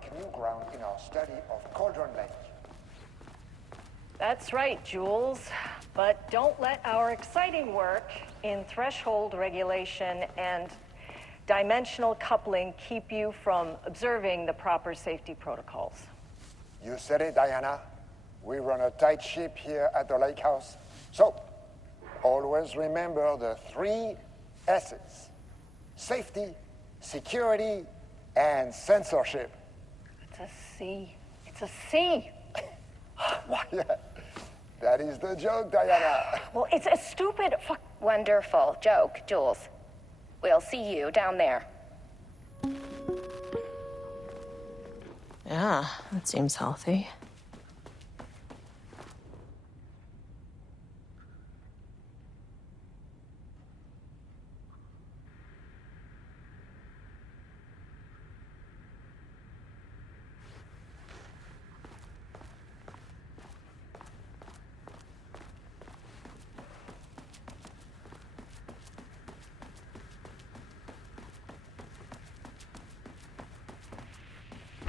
break new ground in our study of Cauldron Lake. That's right, Jules. But don't let our exciting work in threshold regulation and dimensional coupling keep you from observing the proper safety protocols. You said it, Diana. We run a tight ship here at the lake house. So, always remember the 3 S's. Safety, security, and censorship. It's a C. It's a C. What? Yeah, that is the joke, Diana. Well, it's a stupid fuck. Wonderful joke, Jules. We'll see you down there. Yeah, that seems healthy.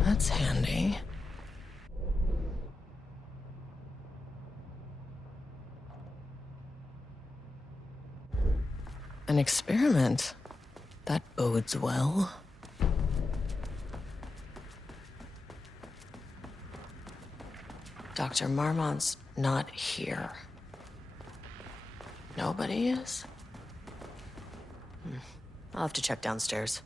That's handy. An experiment. That bodes well. Dr. Marmont's not here. Nobody is? I'll have to check downstairs.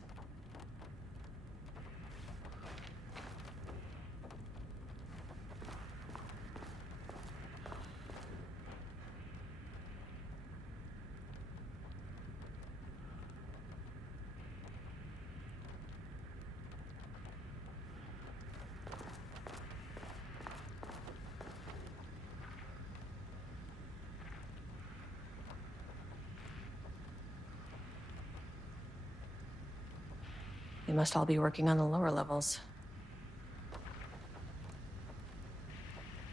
They must all be working on the lower levels.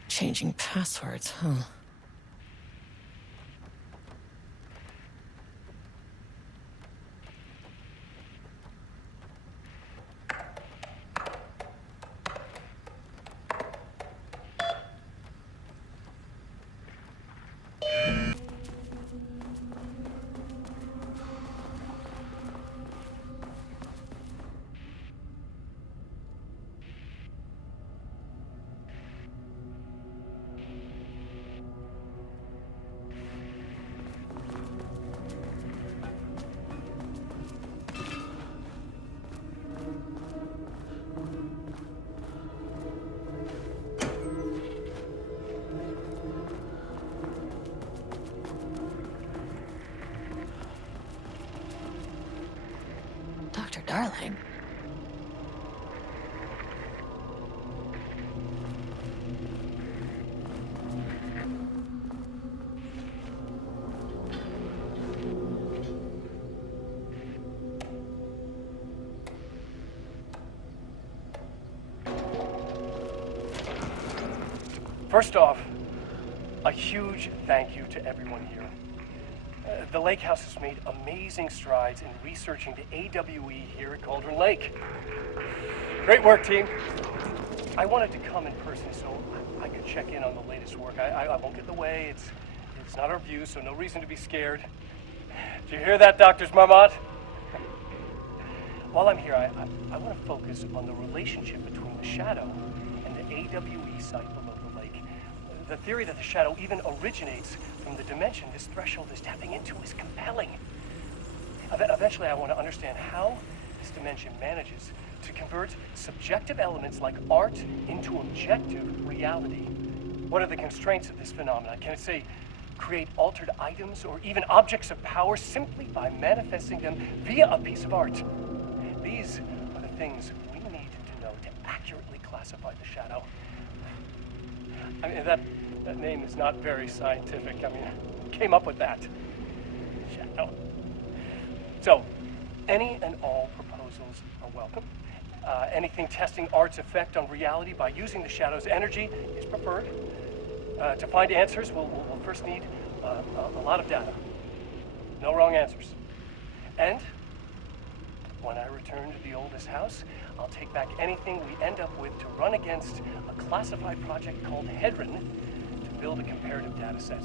Changing passwords, huh? Dr. Darling. First off, a huge thank you to everyone here. The Lake House has made amazing strides in researching the AWE here at Cauldron Lake. Great work, team. I wanted to come in person so I could check in on the latest work. I won't get in the way. It's not our view, so no reason to be scared. Did you hear that, Drs. Marmot? While I'm here, I want to focus on the relationship between the shadow and the AWE site below the lake. The theory that the shadow even originates from the dimension this threshold is tapping into is compelling. Eventually, I want to understand how this dimension manages to convert subjective elements like art into objective reality. What are the constraints of this phenomenon? Can it, say, create altered items or even objects of power simply by manifesting them via a piece of art? These are the things we need to know to accurately classify the shadow. I mean, that name is not very scientific. I mean, who came up with that? Shadow. So, any and all proposals are welcome. Anything testing art's effect on reality by using the shadow's energy is preferred. To find answers, we'll first need a lot of data. No wrong answers. And When I return to the oldest house, I'll take back anything we end up with to run against a classified project called Hedron to build a comparative data set.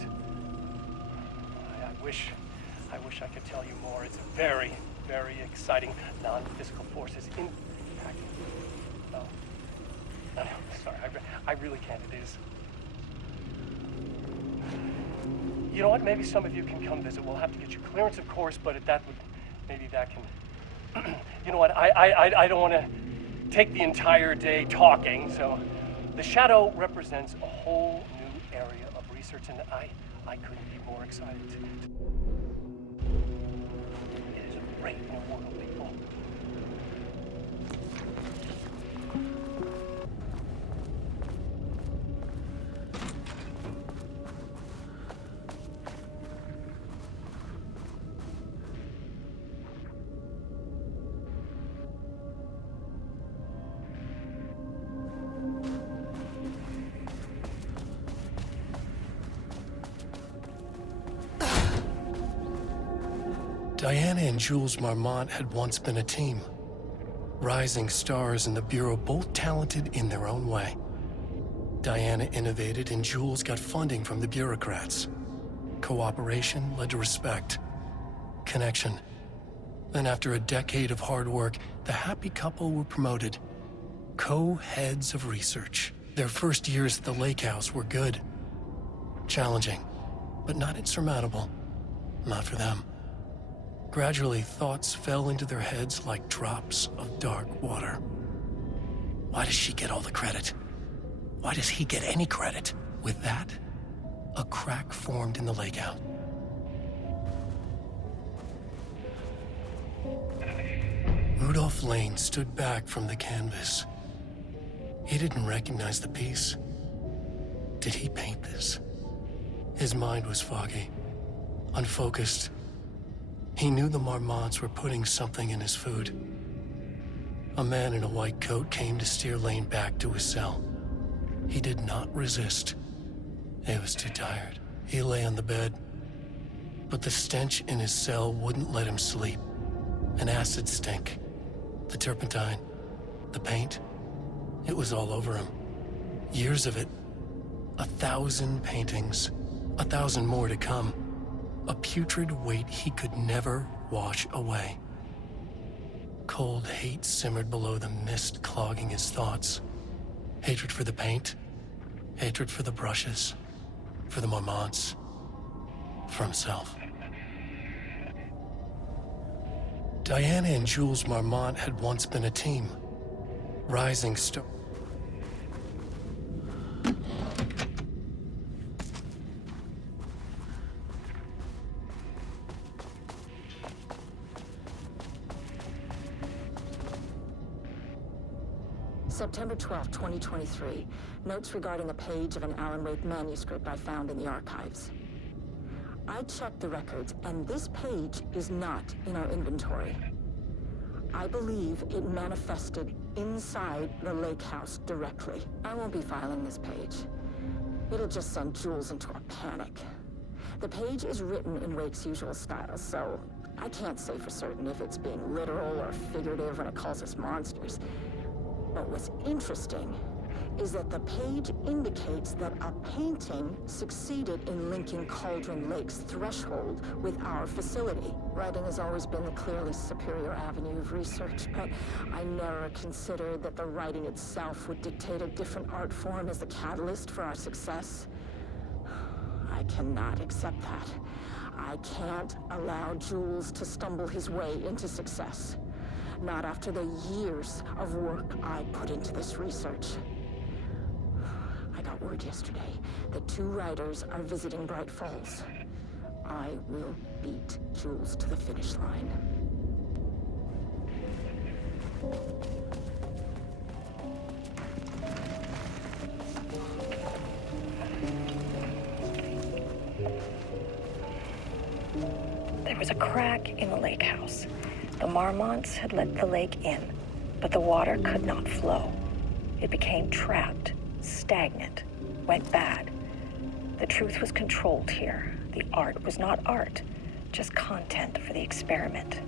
I wish I could tell you more. It's a very, very exciting non-physical forces impact. Oh, no, sorry, I really can't. It is. You know what? Maybe some of you can come visit. We'll have to get you clearance, of course, but maybe that can. You know what? I don't want to take the entire day talking. So, the Shadow represents a whole new area of research, and I couldn't be more excited. It is a great new world, people. Diana and Jules Marmont had once been a team. Rising stars in the Bureau, both talented in their own way. Diana innovated and Jules got funding from the bureaucrats. Cooperation led to respect. Connection. Then after a decade of hard work, the happy couple were promoted. Co-heads of research. Their first years at the lake house were good. Challenging, but not insurmountable. Not for them. Gradually, thoughts fell into their heads like drops of dark water. Why does she get all the credit? Why does he get any credit? With that, a crack formed in the lakeout. Rudolph Lane stood back from the canvas. He didn't recognize the piece. Did he paint this? His mind was foggy, unfocused. He knew the Marmonts were putting something in his food. A man in a white coat came to steer Lane back to his cell. He did not resist. He was too tired. He lay on the bed, but the stench in his cell wouldn't let him sleep. An acid stink. The turpentine. The paint. It was all over him. Years of it. 1,000 paintings. 1,000 more to come. A putrid weight he could never wash away. Cold hate simmered below the mist clogging his thoughts. Hatred for the paint. Hatred for the brushes. For the Marmonts. For himself. Diana and Jules Marmont had once been a team. Rising star. September 12, 2023. Notes regarding a page of an Alan Wake manuscript I found in the archives. I checked the records, and this page is not in our inventory. I believe it manifested inside the lake house directly. I won't be filing this page. It'll just send Jules into a panic. The page is written in Wake's usual style, so I can't say for certain if it's being literal or figurative when it calls us monsters. But what's interesting is that the page indicates that a painting succeeded in linking Cauldron Lake's threshold with our facility. Writing has always been the clearly superior avenue of research, but I never considered that the writing itself would dictate a different art form as the catalyst for our success. I cannot accept that. I can't allow Jules to stumble his way into success. Not after the years of work I put into this research. I got word yesterday that 2 writers are visiting Bright Falls. I will beat Jules to the finish line. There was a crack in the lake house. The Marmonts had let the lake in, but the water could not flow. It became trapped, stagnant, went bad. The truth was controlled here. The art was not art, just content for the experiment.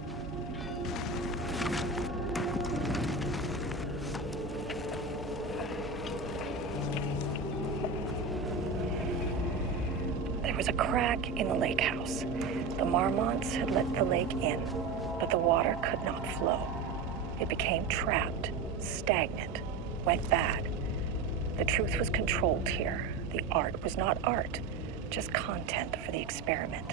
was a crack in the lake house. The Marmonts had let the lake in, but the water could not flow. It became trapped, stagnant, went bad. The truth was controlled here. The art was not art, just content for the experiment.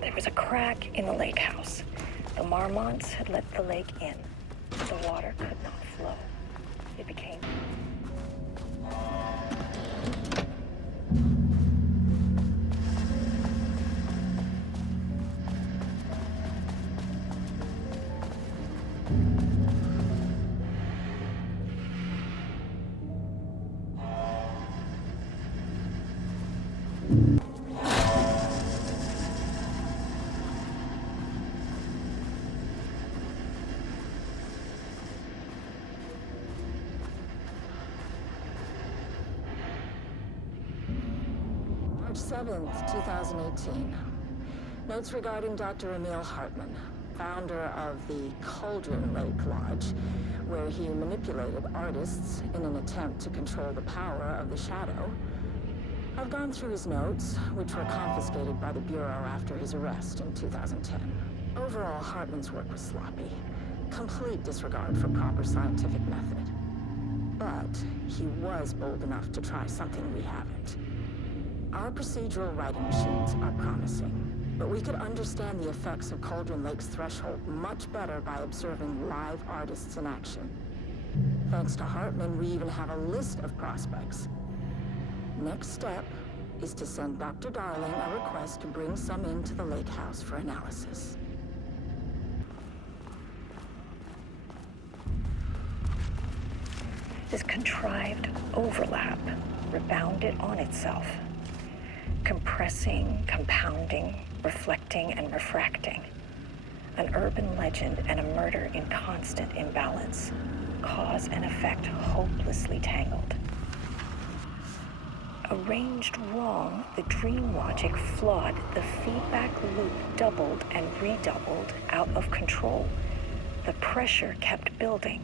There was a crack in the lake house. The Marmonts had let the lake in. The water could not flow. It became... March 7th, 2018. Notes regarding Dr. Emil Hartman, founder of the Cauldron Lake Lodge, where he manipulated artists in an attempt to control the power of the shadow. I've gone through his notes, which were confiscated by the Bureau after his arrest in 2010. Overall, Hartman's work was sloppy. Complete disregard for proper scientific method. But he was bold enough to try something we haven't. Our procedural writing machines are promising, but we could understand the effects of Cauldron Lake's threshold much better by observing live artists in action. Thanks to Hartman, we even have a list of prospects. Next step is to send Dr. Darling a request to bring some into the lake house for analysis. This contrived overlap rebounded on itself, compressing, compounding, reflecting, and refracting. An urban legend and a murder in constant imbalance. Cause and effect hopelessly tangled. Arranged wrong, the dream logic flawed, the feedback loop doubled and redoubled out of control. The pressure kept building,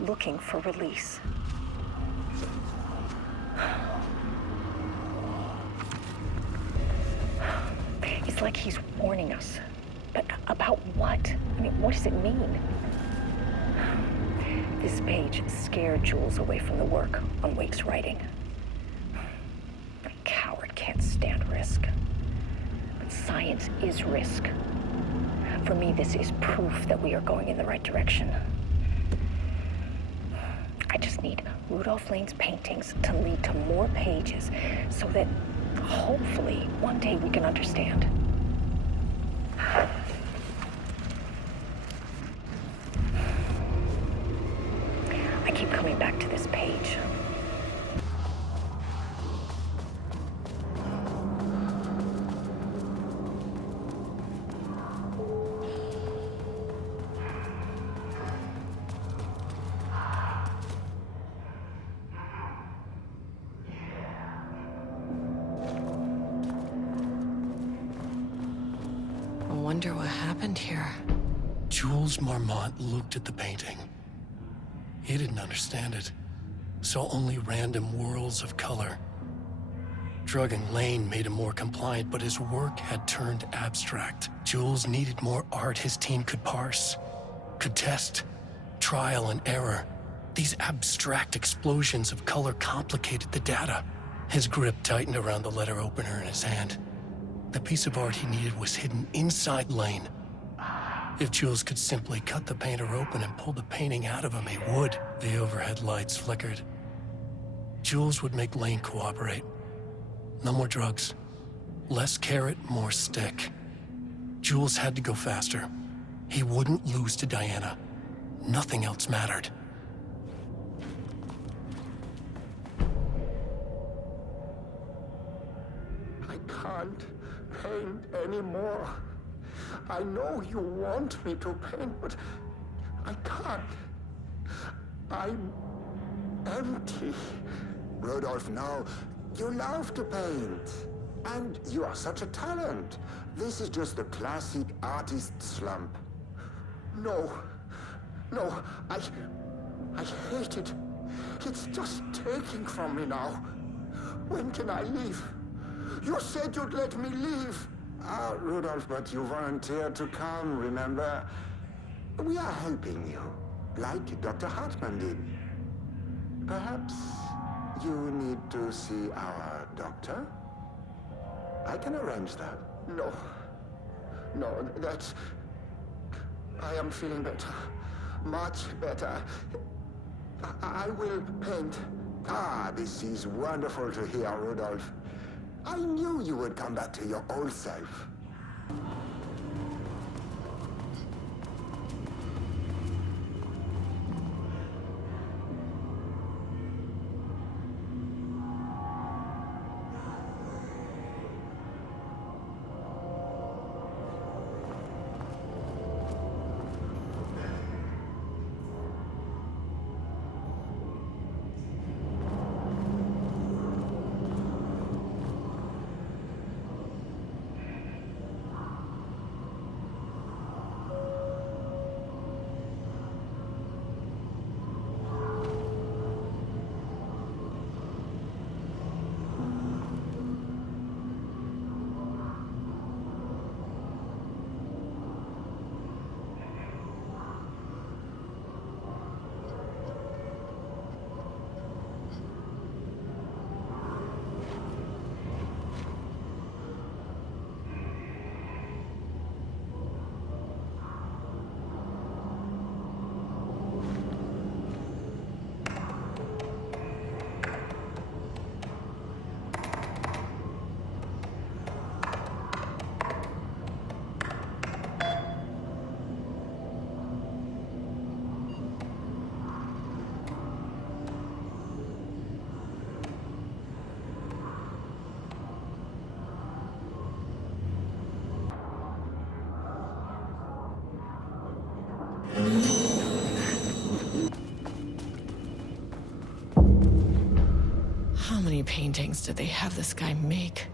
looking for release. It's like he's warning us. But about what? I mean, what does it mean? This page scared Jules away from the work on Wake's writing. A coward can't stand risk. But science is risk. For me, this is proof that we are going in the right direction. I just need Rudolph Lane's paintings to lead to more pages so that hopefully one day we can understand. I keep coming back to this page. I wonder what happened here. Jules Marmont looked at the painting. He didn't understand it. Saw only random whirls of color. Drugging Lane made him more compliant, but his work had turned abstract. Jules needed more art his team could parse, could test, trial and error. These abstract explosions of color complicated the data. His grip tightened around the letter opener in his hand. The piece of art he needed was hidden inside Lane. If Jules could simply cut the painter open and pull the painting out of him, he would. The overhead lights flickered. Jules would make Lane cooperate. No more drugs. Less carrot, more stick. Jules had to go faster. He wouldn't lose to Diana. Nothing else mattered. I can't paint anymore. I know you want me to paint, but I can't. I'm empty. Rudolph, no. You love to paint. And you are such a talent. This is just the classic artist slump. No. No, I hate it. It's just taking from me now. When can I leave? You said you'd let me leave. Ah, Rudolph, but you volunteered to come, remember? We are helping you, like Dr. Hartman did. Perhaps you need to see our doctor? I can arrange that. No. No, that's... I am feeling better. Much better. I will paint. Ah, this is wonderful to hear, Rudolph. I knew you would come back to your old self. How many paintings did they have this guy make?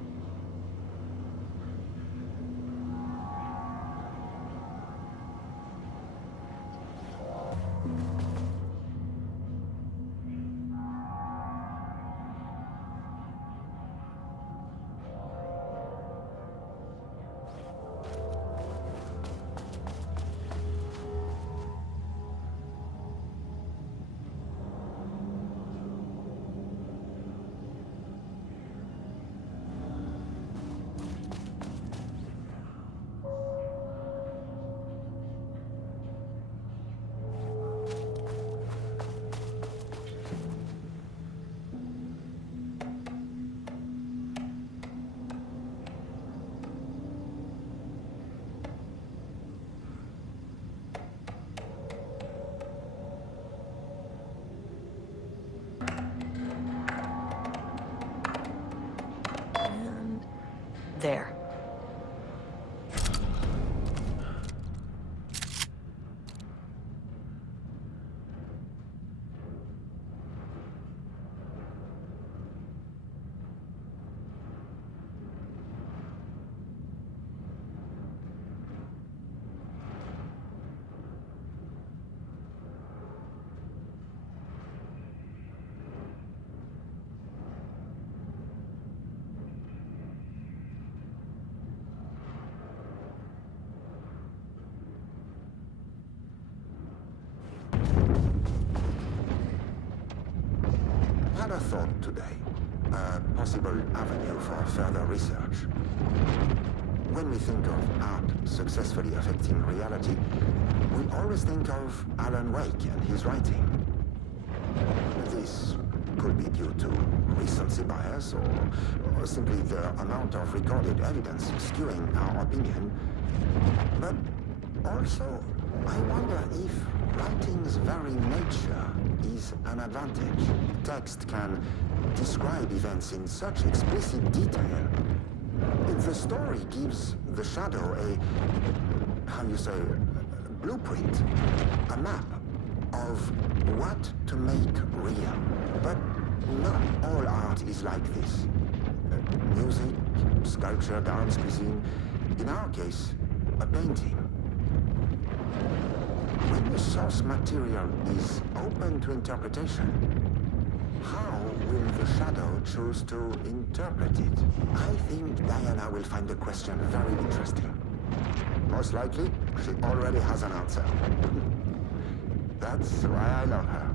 There. Had a thought today. A possible avenue for further research. When we think of art successfully affecting reality, we always think of Alan Wake and his writing. This could be due to recency bias or simply the amount of recorded evidence skewing our opinion. But also, I wonder if writing's very nature is an advantage. Text can describe events in such explicit detail. The story gives the shadow a, how you say, blueprint, a map of what to make real. But not all art is like this. Music, sculpture, dance, cuisine. In our case, a painting. when the source material is open to interpretation, how will the shadow choose to interpret it? I think Diana will find the question very interesting. Most likely, she already has an answer. That's why I love her.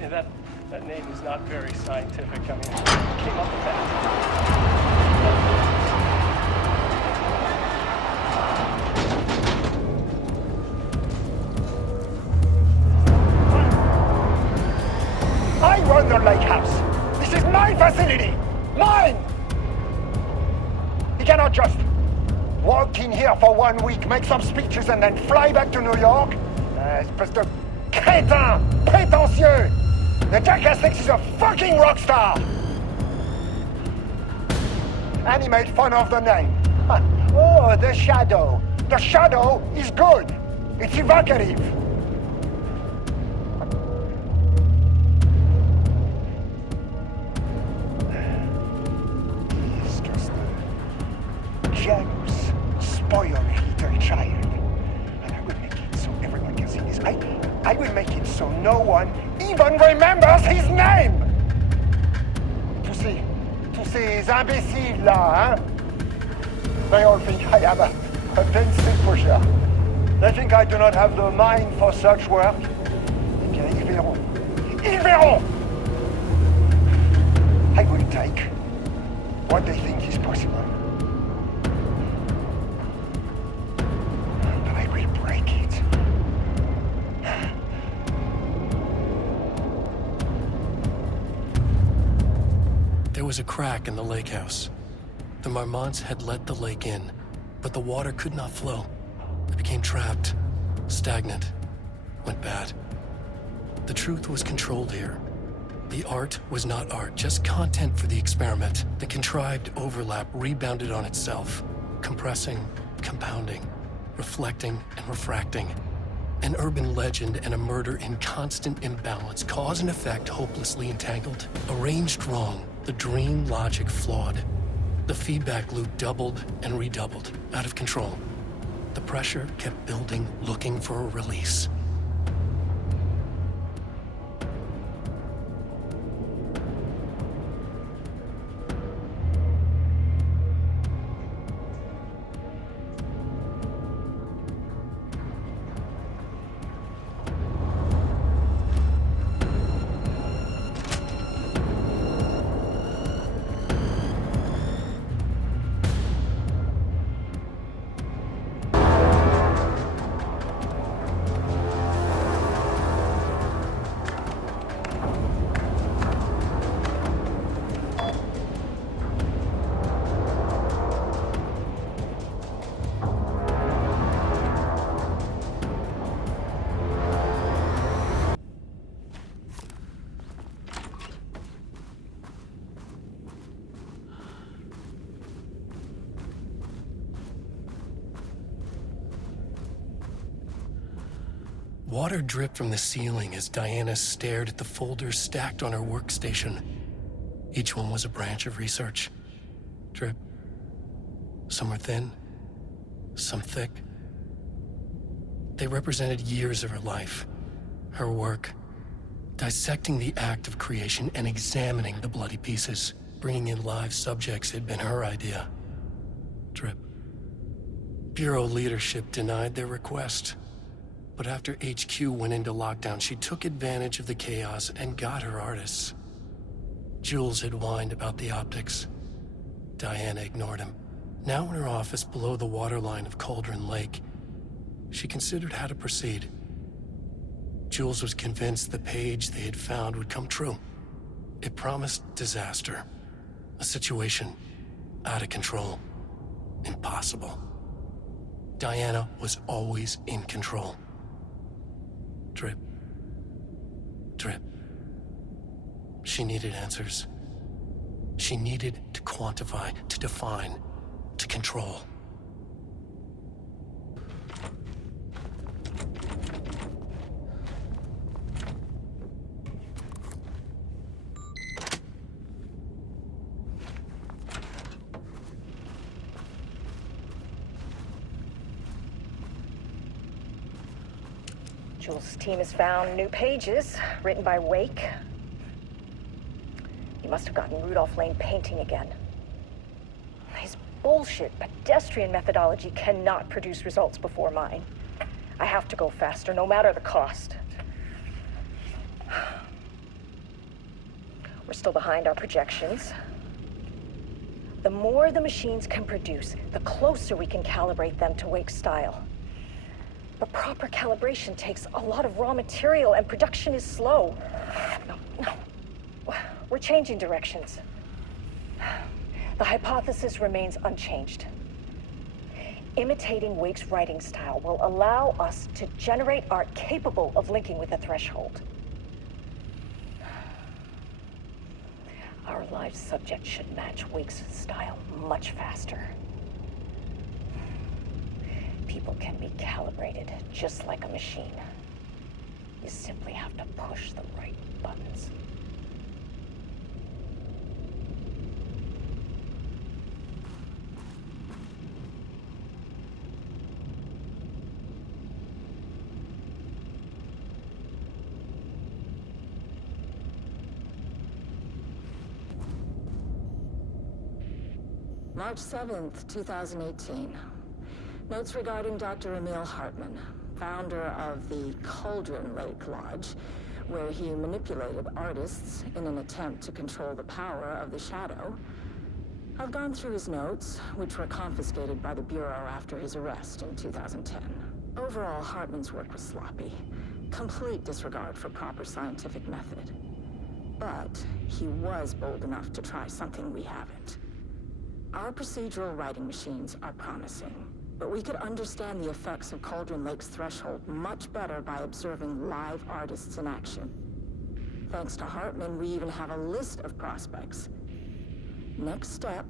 Yeah, that name is not very scientific. I mean, who came up with that? I run the lake house. This is my facility. Mine! You cannot just walk in here for 1 week, make some speeches, and then fly back to New York. Espèce de crétin, prétentieux. The jackass thinks he's a fucking rock star. And he made fun of the name. Oh, the shadow. The shadow is good. It's evocative. He's just a jealous, spoiled little child. And I will make it so everyone can see this. I will make it so no one even remembers his name. Tous ces imbéciles là, hein? They all think I am a pencil pusher. They think I do not have the mind for such work. Eh bien, ils verront. Ils verront! I will take what they think is possible. But I will break it. There was a crack in the lake house. The Marmonts had let the lake in, but the water could not flow. It became trapped, stagnant, went bad. The truth was controlled here. The art was not art, just content for the experiment. The contrived overlap rebounded on itself, compressing, compounding, reflecting and refracting. An urban legend and a murder in constant imbalance, cause and effect hopelessly entangled. Arranged wrong, the dream logic flawed. The feedback loop doubled and redoubled, out of control. The pressure kept building, looking for a release. Water dripped from the ceiling as Diana stared at the folders stacked on her workstation. Each one was a branch of research. Drip. Some were thin, some thick. They represented years of her life, her work, dissecting the act of creation and examining the bloody pieces. Bringing in live subjects had been her idea. Drip. Bureau leadership denied their request. But after HQ went into lockdown, she took advantage of the chaos and got her artists. Jules had whined about the optics. Diana ignored him. Now in her office below the waterline of Cauldron Lake, she considered how to proceed. Jules was convinced the page they had found would come true. It promised disaster. A situation out of control. Impossible. Diana was always in control. Drip. Drip. She needed answers. She needed to quantify, to define, to control. Jules' team has found new pages written by Wake. He must have gotten Rudolph Lane painting again. His bullshit pedestrian methodology cannot produce results before mine. I have to go faster, no matter the cost. We're still behind our projections. The more the machines can produce, the closer we can calibrate them to Wake's style. But proper calibration takes a lot of raw material, and production is slow. No. We're changing directions. The hypothesis remains unchanged. Imitating Wake's writing style will allow us to generate art capable of linking with the threshold. Our live subject should match Wake's style much faster. People can be calibrated just like a machine. You simply have to push the right buttons. March 7th, 2018. Notes regarding Dr. Emil Hartman, founder of the Cauldron Lake Lodge, where he manipulated artists in an attempt to control the power of the Shadow. I've gone through his notes, which were confiscated by the Bureau after his arrest in 2010. Overall, Hartman's work was sloppy. Complete disregard for proper scientific method. But he was bold enough to try something we haven't. Our procedural writing machines are promising, but we could understand the effects of Cauldron Lake's threshold much better by observing live artists in action. Thanks to Hartman, we even have a list of prospects. Next step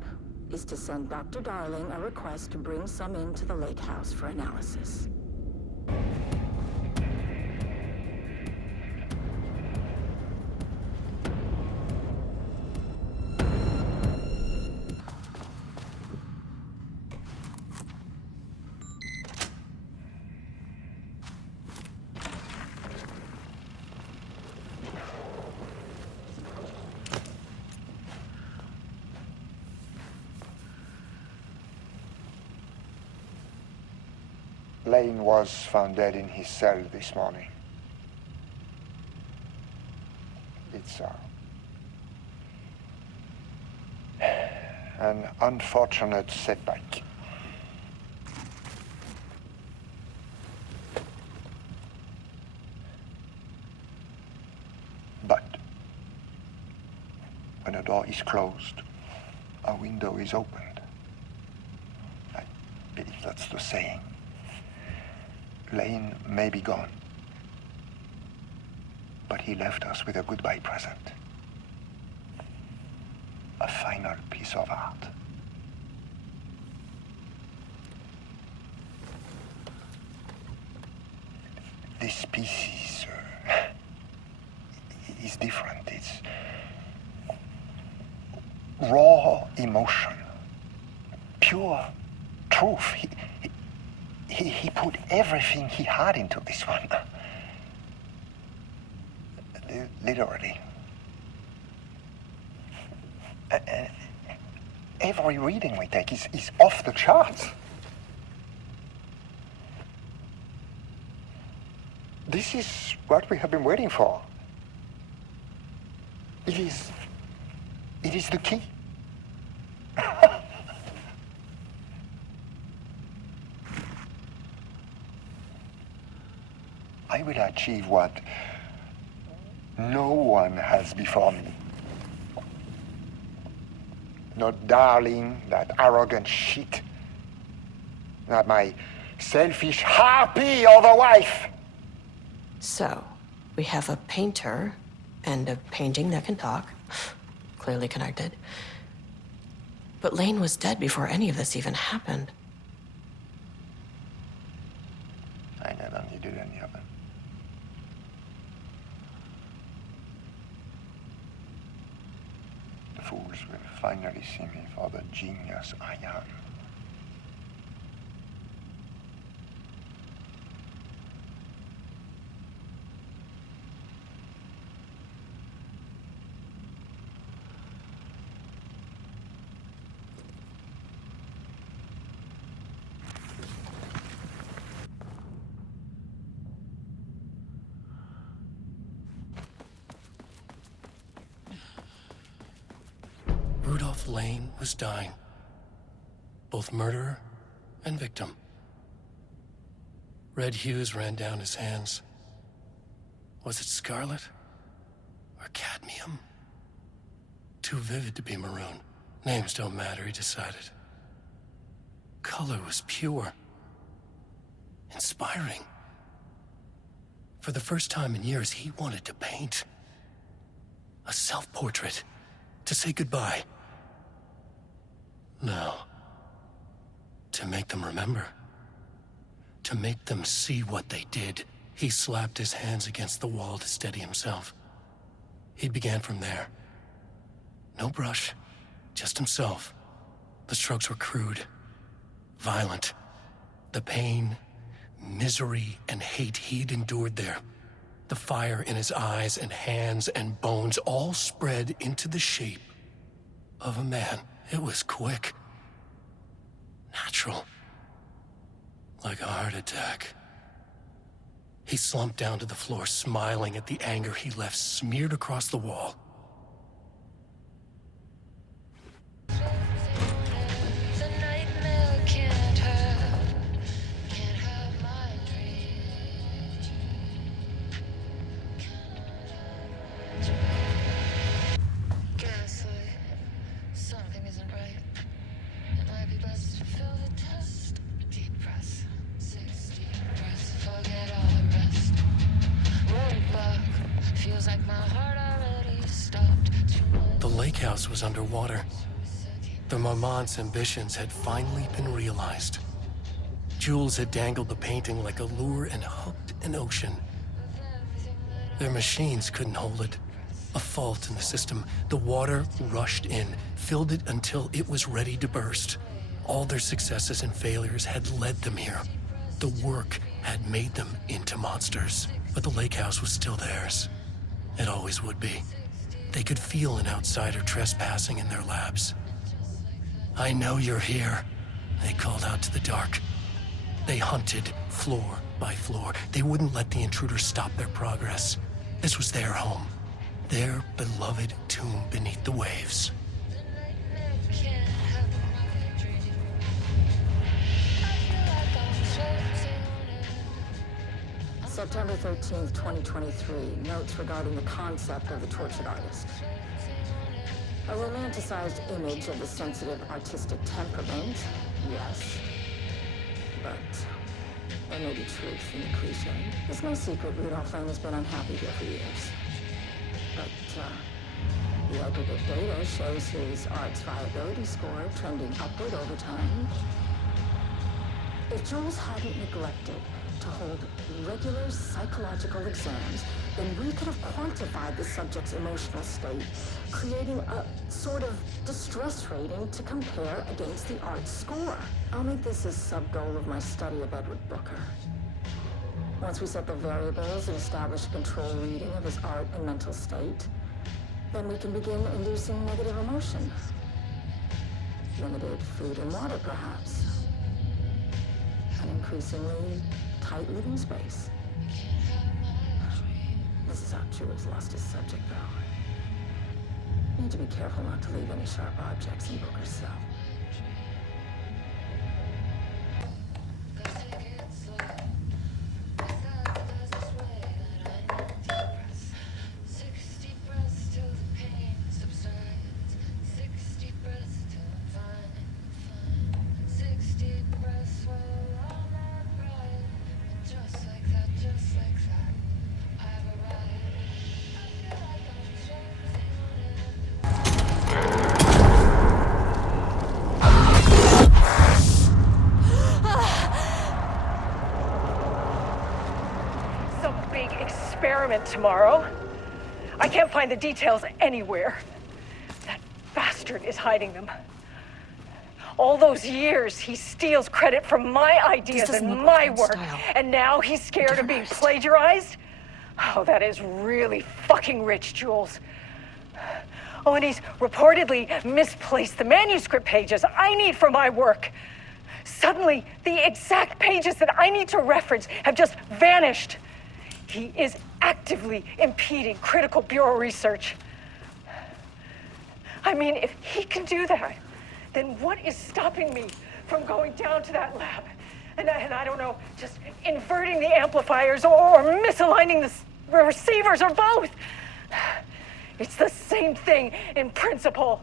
is to send Dr. Darling a request to bring some into the lake house for analysis. Lane was found dead in his cell this morning. It's an unfortunate setback. But when a door is closed, a window is opened. I believe that's the saying. Lane may be gone, but he left us with a goodbye present. A final piece of art. This piece is different. It's raw emotion, pure truth. He put everything he had into this one. Literally. Every reading we take is off the charts. This is what we have been waiting for. It is the key. I will achieve what no one has before me. Not darling, that arrogant shit. Not my selfish harpy or the wife. So, we have a painter and a painting that can talk. Clearly connected. But Lane was dead before any of this even happened. I never needed any of them. The fools will finally see me for the genius I am. Rudolph Lane was dying. Both murderer and victim. Red hues ran down his hands. Was it scarlet or cadmium? Too vivid to be maroon. Names don't matter, he decided. Color was pure. Inspiring. For the first time in years, he wanted to paint. A self-portrait. To say goodbye. No. To make them remember. To make them see what they did. He slapped his hands against the wall to steady himself. He began from there. No brush, just himself. The strokes were crude, violent. The pain, misery, and hate he'd endured there. The fire in his eyes and hands and bones all spread into the shape of a man. It was quick. Natural. Like a heart attack. He slumped down to the floor, smiling at the anger he left smeared across the wall. The lake house was underwater. The Marmont's ambitions had finally been realized. Jules had dangled the painting like a lure and hooked an ocean. Their machines couldn't hold it. A fault in the system. The water rushed in, filled it until it was ready to burst. All their successes and failures had led them here. The work had made them into monsters. But the lake house was still theirs. It always would be. They could feel an outsider trespassing in their labs. I know you're here, they called out to the dark. They hunted floor by floor. They wouldn't let the intruders stop their progress. This was their home, their beloved tomb beneath the waves. September 13th, 2023, notes regarding the concept of the tortured artist. A romanticized image of the sensitive artistic temperament, yes. But there may be truth in the cliche. It's no secret Rudolph Lane has been unhappy here for years. But the aggregate data shows his art's viability score trending upward over time. If Jules hadn't neglected to hold regular psychological exams, then we could have quantified the subject's emotional state, creating a sort of distress rating to compare against the art's score. I'll make this a sub-goal of my study of Edward Booker. Once we set the variables and establish a control reading of his art and mental state, then we can begin inducing negative emotion. Limited food and water, perhaps. An increasingly tight living space. This is how Jules lost his subject, though. Need to be careful not to leave any sharp objects in Booker's cell. big experiment tomorrow. I can't find the details anywhere. That bastard is hiding them. All those years, he steals credit from my ideas and my work, and now he's scared of being plagiarized? Oh, that is really fucking rich, Jules. Oh, and he's reportedly misplaced the manuscript pages I need for my work. Suddenly, the exact pages that I need to reference have just vanished. He is actively impeding critical bureau research. I mean, if he can do that, then what is stopping me from going down to that lab? And I don't know, just inverting the amplifiers or misaligning the receivers or both. It's the same thing in principle.